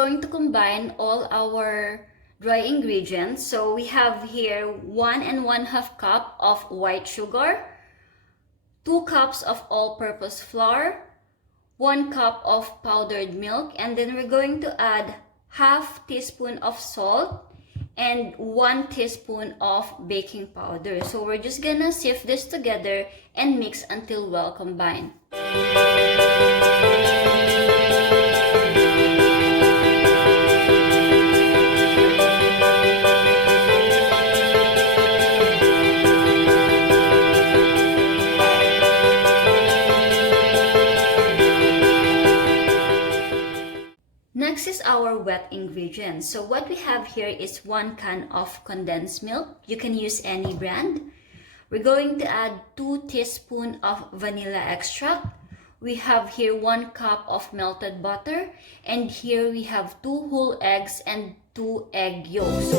going to combine all our dry ingredients. So we have here 1 1/2 cup of white sugar, 2 cups of all-purpose flour, 1 cup of powdered milk, and then we're going to add half teaspoon of salt and 1 teaspoon of baking powder. So we're just gonna sift this together and mix until well combined. Next is our wet ingredients. So what we have here is 1 can of condensed milk. You can use any brand. We're going to add 2 teaspoons of vanilla extract. We have here 1 cup of melted butter. And here we have 2 whole eggs and 2 egg yolks.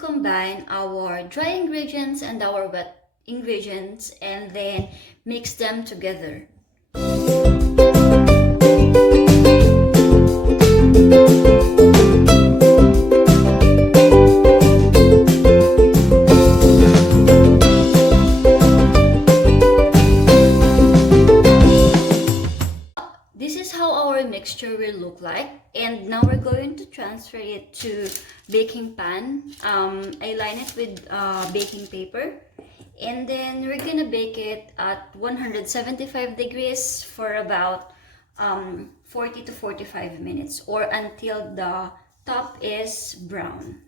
Combine our dry ingredients and our wet ingredients and then mix them together. This is how our mixture will look like, and now we're going to transfer it to baking pan. I line it with baking paper, and then we're gonna bake it at 175 degrees for about 40 to 45 minutes or until the top is brown.